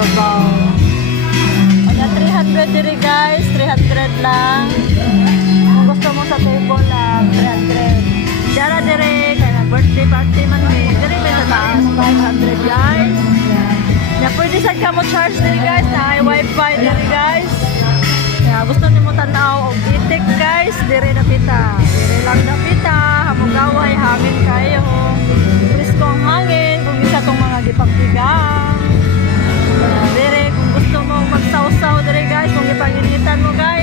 ibabaw. Kaya 300 diri guys, 300 lang. Kung gusto mo sa table lang, 300. Dara diri, kaya birthday party man may. Diri may sa taas, 500 guys. Ya pwede sa kamo charge diri guys, na ay wifi diri guys. Kaya gusto nimo tanaw og itik guys, diri na pita. Diri lang na pita, hamugaway hangin kayo. Presko ang hangin kung isa tong mga gipagbigang. Diri kung gusto mo magsawsaw diri guys, kung ipanginitan mo guys.